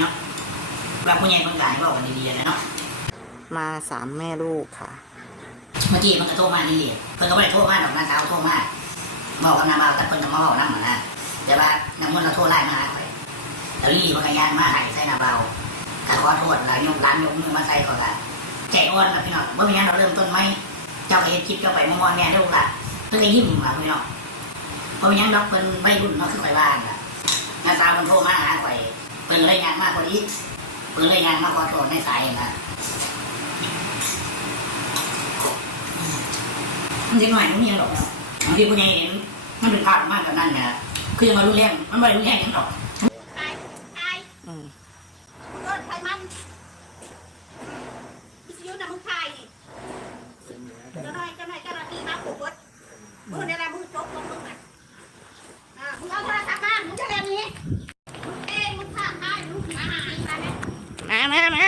เนาะว่าผู้ใหญ่คนกลางบอกกันดีๆนะเนาะมาสามแม่ลูกค่ะ เมื่อกี้มันก็โทรมานี่เพิ่นก็ไม่ได้โทรมาดอกนะสาวโทรมาบอกกับนางบ่าวแต่เพิ่นก็มาบอกนำนะแต่ว่านางมนต์เราโทรไล่มาหาข่อยแล้วลี่มันก็ยานมาให้ใส่นางบ่าวก็ขอโทษแล้วยกร้านยกมือมาใส่เขาก็ใจอ่อนนะพี่น้องว่าเป็นหยังเราเริ่มต้นไหมเจ้าก็เฮ็ดคลิปเจ้าไปมองๆแม่ลูกล่ะเพิ่นก็ยิ้มมาพี่น้องว่าเป็นหยังดอกเพิ่นวัยรุ่นเนาะคือข่อยว่าน่ะนางสาวมันโทรมาหาข่อย เพิ่นเลยยางมาพอดีเพิ่นเลยยางมากกว่าโทษในสายนะมันจะหน่อยมันมีหรอกบางทีผู้ใหญ่เห็นมันเป็นภาพมากกว่านั้นนะคือยังมารุนแรงมันไม่ได้รุนแรงอย่างหรอก ตายตาย อืม เกิดไขมันพิซิวนะมึงไทยจะหน่อยจะหน่อยจะนาทีมาปลุกเบิดมึงเนี่ยละมึงจบลงมึงน่ะอ่ามึงเอาโทรศัพท์มามึงจะเรียนนี้มึงเองมึงข้างทายมึงมาหาอีกแล้วเนี่ย มามามา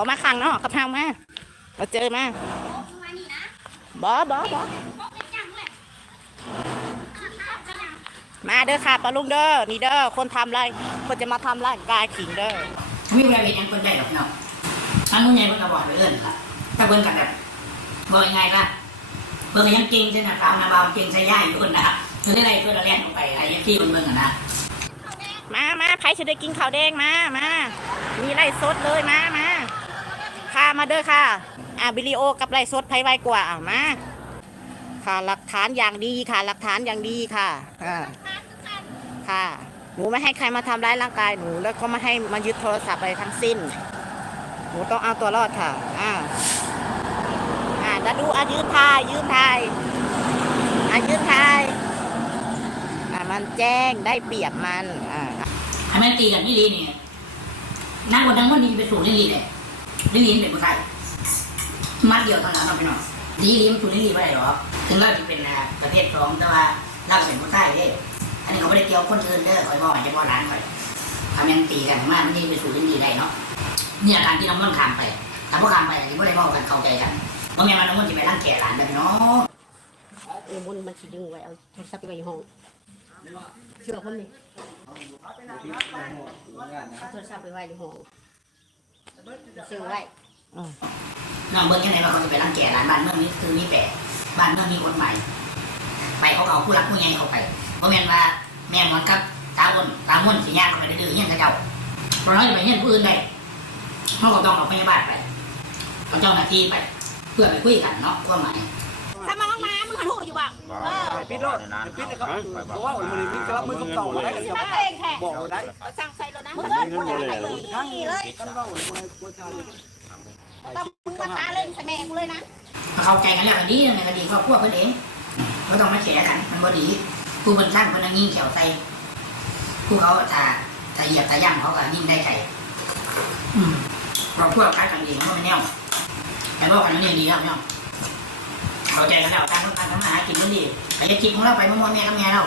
ออกมาขังเนาะกับทางมาเราเจอมาโอ้มึงมานี่นะบอบอบอโอ้เป็นจังเลยข้างทางกันนะมาเด้อค่ะปลาลุงเด้อนี่เด้อคนทำไรคนจะมาทำร่างกายขิงเด้อมีเวลาเห็นยังคนได้หรอกเนาะอันนู้นใหญ่เพิ่นก็บอกไปเอิ้นล่ะถ้าเพิ่นกันแบบบอกยังไงล่ะเพิ่นก็ยังเก่งใช่ไหมครับนาบาวเก่งใช้ย่ายอยู่คนนะครับคือได้ไรเพื่อนเราเล่นออกไปอะไรยังที่เพิ่นเบิ่งอะนะมามาใครจะได้กินข้าวแดงมามามีไล่สดเลยมามา ค่ะมาเด้อค่ะ อ่าวิดีโอกับไล่สดไพไวกว่าอะมาค่ะหลักฐานอย่างดีค่ะ หลักฐานอย่างดีค่ะอ่าค่ะ หนูไม่ให้ใครมาทำร้ายร่างกายหนู แล้วก็ไม่ให้มายึดโทรศัพท์อะไรทั้งสิ้น หนูต้องเอาตัวรอดค่ะอ่าอ่าแล้วดูอะยืนทายยืนทายอะยืนทายอ่ามันแจ้งได้เปรียบมันอ่าให้มันตีกันนี่ลีนี่นั่งบนทั้งวันนี้ไปสู่ลิลีเลย ลิลีเป็นผู้ชายมัดเดียวเท่านั้นเนาะพี่น้องลีลีมันสู่ลิลีไม่ได้หรอกถึงเราจะเป็นอ่าประเภทสองแต่ว่าเราเป็นผู้ชายเด้อันนี้เขาไม่ได้เกี่ยวคนอื่นเด้อคอยบอกอาจจะบอกร้านคอยทำยังตีกันมากมันนี่ไปสู่ลิลีได้เนาะนี่อาการที่น้องมันขามไปถ้าพวกขามไปอันนี้ไม่ได้บอกกันเข้าใจกันเพราะงั้นมันน้องมันจะไปร่างแก่หลานแบบเนาะเออมันมันสิดึงไว้เอาโทรศัพท์ไปไว้ในห้องเชื่อผมนี่เอาโทรศัพท์ไปไว้ในห้อง เชื่อไว้น้องเบิ้งยังไงว่าเขาจะไปร่างแก่หลานบ้านเมืองนี้คือมีแปดบ้านเมืองมีกฎหมายไปเขาก็เอาผู้รักผู้ใหญ่เข้าไปเพราะแม่นว่าแม่หมอนกับตาบนตาม่วนสีญาติเขาไปดื้อๆเงี้ยเขาเจ้าเพราะเราจะไปเงี้ยผู้อื่นได้เขาก็ต้องเอาพยาบาลไปเอาเจ้าหน้าที่ไป เพื่อไปคุยกันเนาะความหมายถ้ามามามึงหันหัวอยู่บ้างเออปิดรถปิดนะครับเพราะว่ามันมีกระมือกับเก่าอะไรกันสิมาเองแท้บอกได้เอาสั่งใส่ แล้วนะมึงเอิ้นคนอะไรนี่เลยกันว่าหัวหัวชาต้องมึงมาตาเล่นใส่แม่กูเลยนะถ้าเข้าใจกันแล้วก็ดีในคดีครอบครัวเพิ่นเองไม่ต้องมาเฉยกันมันบ่ดีผู้เป็นสร้างเพิ่นยิงแขวใส่ผู้เขาถ้าถ้าเหยียบถ้าย่ำเขาก็ยิงได้ไก่อืมครอบครัวการกันเองมันก็ไม่แน่วแต่บอกกันมันยังดีแล้วเนาะเข้าใจกันแล้วการต้องการทำมาหากินมันดีแต่จะคิดของเราไปมั่วๆแม่กับแม่เรา